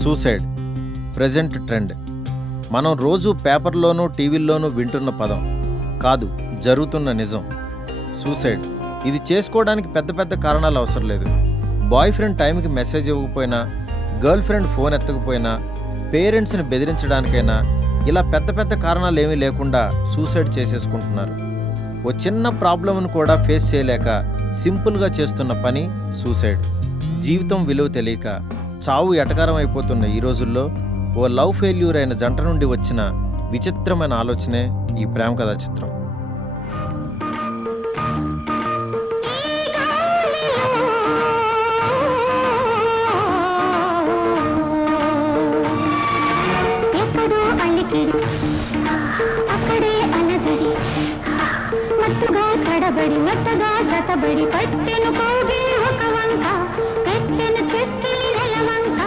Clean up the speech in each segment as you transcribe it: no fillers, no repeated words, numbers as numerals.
Suicide present trend. మనం రోజు పేపర్లోనూ టీవీల్లోనూ వింటున్న పదం కాదు, జరుగుతున్న నిజం. సూసైడ్ ఇది చేసుకోవడానికి పెద్ద పెద్ద కారణాలు అవసరం లేదు. బాయ్ ఫ్రెండ్ టైంకి మెసేజ్ ఇవ్వకపోయినా, గర్ల్ ఫ్రెండ్ ఫోన్ ఎత్తకపోయినా, పేరెంట్స్ని బెదిరించడానికైనా ఇలా పెద్ద పెద్ద కారణాలు ఏమీ లేకుండా సూసైడ్ చేసేసుకుంటున్నారు. ఓ చిన్న ప్రాబ్లంను కూడా ఫేస్ చేయలేక సింపుల్గా చేస్తున్న పని సూసైడ్. జీవితం విలువ తెలియక చావు ఎటకారం అయిపోతున్న ఈ రోజుల్లో ఓ లవ్ ఫెయిల్యూర్ అయిన జంట నుండి వచ్చిన విచిత్రమైన ఆలోచనే ఈ ప్రేమ కథా చిత్రం. కడబడి మట్టగా గతబడి పట్టెను కోగి ఒక వంక పెట్టెను చెట్టి నెలవంక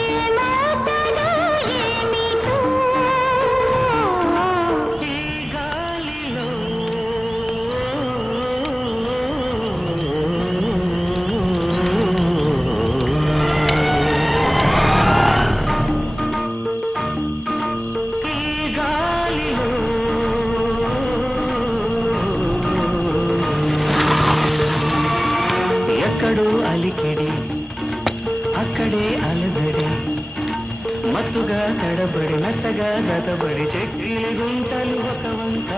ఏమాటలో ఏమిటో ఈ గాలిలో ఎక్కడో అలికిడి అక్కడే అలజడి మత్తుగా తడబడి మెత్తగా గతబడి చెక్కిలి గుంటలు ఒక వంక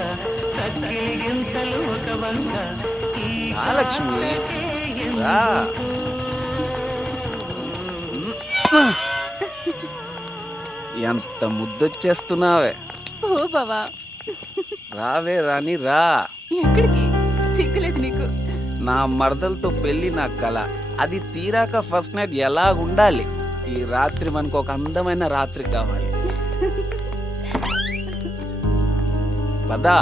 చక్కిలి గింతలు ఒక వంక లక్ష్మి రా. ఎంత ముద్దొచ్చేస్తున్నావే. ఓ బావా, రావే రాని రా. ఎక్కడికి? సిగ్గులేదు నీకు? నా మరదలతో పెళ్లి నా కళ. అది తీరాక ఫస్ట్ నైట్ ఎలా ఉండాలి. ఈ రాత్రి మనకు ఒక అందమైన రాత్రి కావాలి. పదా.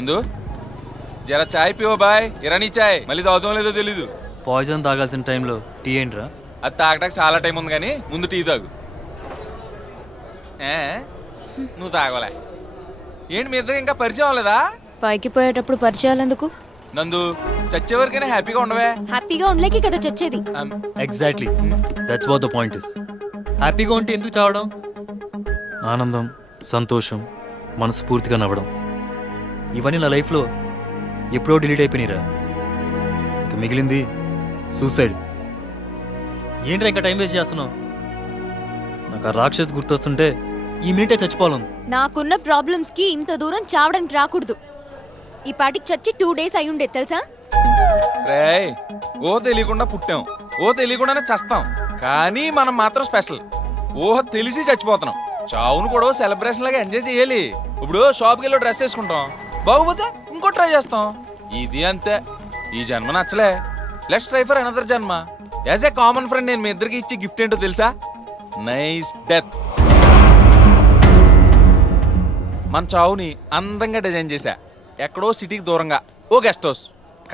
నందు జర చాయ్ పివో బాయ్, ఇరానీ చాయ్. మళ్ళీ తాగుతాం లేదో తెలీదు. పాయిజన్ తాగాల్సిన టైంలో టీ ఏంట్రా? అది తాగడానికి చాలా టైం ఉంది కానీ ముందు టీ తాగు. ఏ నువ్వు తాగలే ఏంటి? మీ ఇద్దరు ఇంకా పరిచయం అవ్వలేదా? పైకి పోయేటప్పుడు పరిచయాలు ఎందుకు? నందు చచ్చేవరకైనా హ్యాపీగా ఉండవే. హ్యాపీగా ఉండలేకి కదా చచ్చేది. Exactly, that's what the point is. హ్యాపీగా ఉంటే ఎందుకు చావడం? ఆనందం, సంతోషం, మనస్ఫూర్తిగా నవ్వడం, ఇవన్నీ నా లైఫ్లో ఎప్పుడో డిలీట్ అయిపోయినాయిరా. ఇక మిగిలింది సూసైడ్. ఏంట్రా ఇంకా టైం వేస్ట్ చేస్తున్నావు? నాకు ఆ రాక్షస్ గుర్తొస్తుంటే ఈ మినిటే చచ్చిపోవాలి. నాకున్న ప్రాబ్లమ్స్ కి ఇంత దూరం చావడానికి రాకూడదు. ఈ పాటికి చచ్చి 2 days అయి ఉండేది తెలుసా? రేయ్, ఓ తెలియకుండా పుట్టాం, ఓ తెలియకుండానే చస్తాం, కానీ మనం మాత్రం స్పెషల్. ఓహ తెలిసి చచ్చిపోతున్నాం. చావును కూడా సెలబ్రేషన్ లాగా ఎంజాయ్ చేయాలి. ఇప్పుడు షాప్కి వెళ్ళి డ్రెస్ వేసుకుంటాం, బాగోపోతే ఇంకో ట్రై చేస్తాం. ఇది అంతే. ఈ జన్మ నచ్చలే, లెట్స్ ట్రై ఫర్ అనదర్ జన్మ. యాజ్ ఏ కామన్ ఫ్రెండ్ నేను మీ ఇద్దరికి ఇచ్చే గిఫ్ట్ ఏంటో తెలుసా? Nice death. మన చావుని అందంగా డిజైన్ చేశా. ఎక్కడో సిటీకి దూరంగా ఓ గెస్ట్ హౌస్.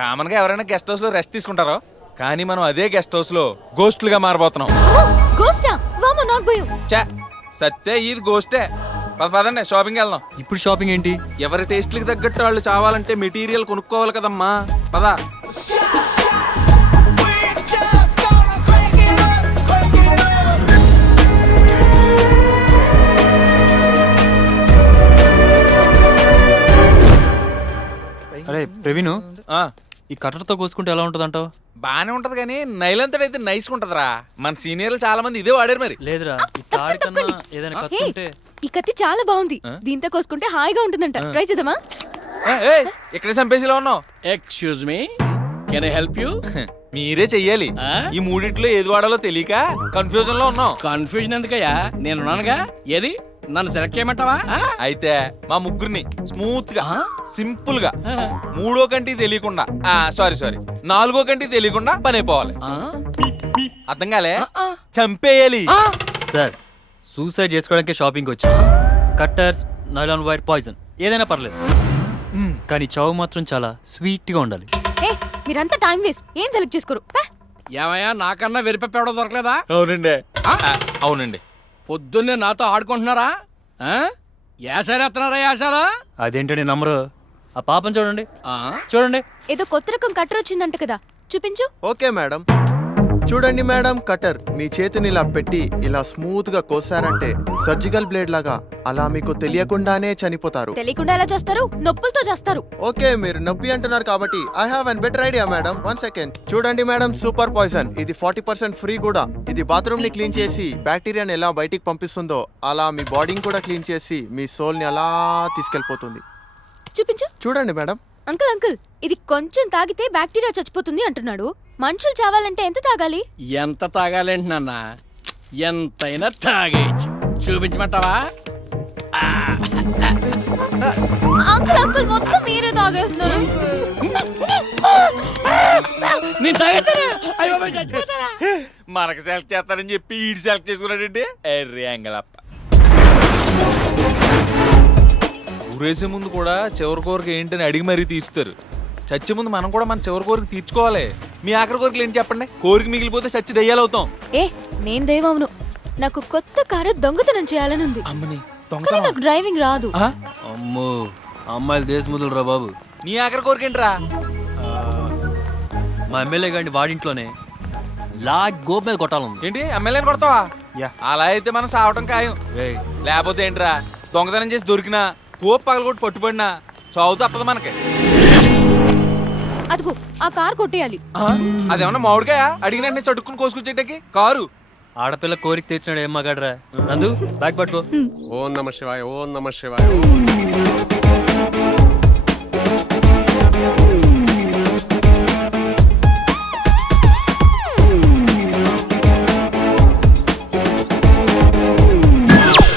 కామన్ గా ఎవరైనా గెస్ట్ హౌస్ లో రెస్ట్ తీసుకుంటారో, కానీ మనం అదే గెస్ట్ హౌస్ లో గోస్ట్లుగా మారబోతున్నాం. గోస్టా? వామ నాకు భయం. చా సత్తే ఇది గోస్టే. పదండి షాపింగ్ వెళ్దాం. ఇప్పుడు షాపింగ్ ఏంటి? ఎవరి టేస్ట్లకి తగ్గట్టు వాళ్ళు చావాలంటే మెటీరియల్ కొనుక్కోవాలి కదమ్మా. పదా. అరే ప్రవీణ్, ఆ, ఈ కట్టర్తో కోసుకుంటే ఎలా ఉంటుంది అంటావు? బానే ఉంటది కానీ నైలంతడైతే నైస్ ఉంటదిరా. మన సీనియర్లు చాలా మంది ఇదే వాడారు మరి. లేదురా, ఈ తాడి కన్నా ఏదైనా కత్తి ఉంటే. ఈ కత్తి చాలా బాగుంది. దీంతో కోసుకుంటే హాయిగా ఉంటుందంట. ట్రై చేద్దామా? ఏయ్, ఇక్కడే చంపేసిలో ఉన్నావు. Excuse me, can I help you? మీరే చెయ్యాలి. ఈ మూడిట్లో ఏది వాడాలో తెలియక కన్ఫ్యూజన్ లో ఉన్నాం. కన్ఫ్యూజన్ ఎందుకయ్యా, నేనున్నానుగా. ఏది నన్ను సెలెక్ట్ చేయమంటావా? అయితే మా ముగ్గురిని స్మూత్ గా సింపుల్ గా మూడో కంటి తెలియకుండా సారీ నాలుగో కంటి తెలియకుండా పని అయిపోవాలి. అర్థం కాలే? చంపేయాలి. సార్, సూసైడ్ చేసుకోవడానికి షాపింగ్ వచ్చా. కట్టర్స్, నైలాన్ వైర్, పాయిజన్ ఏదైనా పర్లేదు, కానీ చావు మాత్రం చాలా స్వీట్ గా ఉండాలి. ఏ మీరంతా టైం వేస్ట్. ఏం సెలెక్ట్ చేసుకోరు? ఏమయ్యా, నాకన్నా వెరిపెప్పవడం దొరకలేదా? అవునండి. అవునండి. పొద్దున్నే నాతో ఆడుకుంటున్నారా? యాసారేస్తున్నారా? యాసారా? అదేంటండి నంబరు? ఆ పాపం చూడండి, చూడండి. ఏదో కొత్త రకం కట్టర్ వచ్చిందంట కదా, చూపించు. Okay madam. చూడండి మేడం, కటర్ మీ చేతిని ఇలా పెట్టి ఇలా స్మూత్ గా కోసారంటే సర్జికల్ బ్లేడ్ లాగా అలా మీకు తెలియకుండానే చనిపోతారు. తెలియకుండా ఎలా చేస్తారు? నొప్పులతో చేస్తారు. ఓకే, మీరు నొప్పి అంటున్నారు కాబట్టి I have an better idea madam. 1 second. చూడండి మేడం, సూపర్ పాయిజన్. ఇది 40% ఫ్రీ కూడా. ఇది బాత్రూమ్ ని క్లీన్ చేసి బ్యాక్టీరియాని ఎలా బయటికి పంపిస్తుందో అలా మీ బాడీని కూడా క్లీన్ చేసి మీ సోల్ ని అలా తీసుకెళ్లిపోతుంది. చూపించు. చూడండి మేడం. అంకుల్, ఇది కొంచెం తాగితే బ్యాక్టీరియా చచ్చిపోతుంది అంటున్నాడు. మనుషులు చావాలంటే ఎంత తాగాలి? ఎంత తాగాలేంటి నాన్న? ఎంతైనా తాగేయచ్చు. చూపించమంటావా? అంకుల్ మొత్తం మీరే తాగేస్తున్నారు. నేను తాగేస్తానా? మనకు సెలెక్ట్ చేస్తానని చెప్పి ఈడు సెలెక్ట్ చేసుకున్నాడంటే ఎంగలప్ప. ఊరేసే ముందు కూడా చివరి కోరిక ఏంటని అడిగి మరీ తీరుస్తారు. చచ్చే ముందు మనం కూడా మన చివరి కోరిక తీర్చుకోవాలి. మీ ఆఖరి కోరికలు ఏంటి చెప్పండి? కోరిక మిగిలిపోతే చచ్చి దయ్యాలవుతాం. నేను దైవమును. నాకు కొత్త కారు దొంగతనం చేయాలని ఉంది. అమ్మని కానీ నాకు డ్రైవింగ్ రాదు. అమ్మో, అమ్మాయిలు దేశముదులు రా బాబు. నీ ఆఖరి కోరిక ఏంట్రా? మా ఎమ్మెల్యే గారిని వాడింట్లోనే గోపు మీద కొట్టాలంది. ఏంటి ఎమ్మెల్యేని కొడతావా? యా. అలా అయితే మనం సావటం ఖాయం. లేకపోతే ఏంట్రా, దొంగతనం చేసి దొరికినా కోపు పగలగొట్టి పట్టుబడినా చావు తప్పదు మనకి. అదిగో ఆ కార్ కొట్టేయాలి. అదేమన్నా మామిడికాయ అడిగినట్టు చడుక్కుని కోసుకొచ్చేటకి కారు. ఆడపిల్ల కోరిక తెచ్చినాడు ఏం మగాడ్రా. నందు, బ్యాగ్ పట్టుకో. ఓం నమ శివాయ, ఓం నమ శివాయ.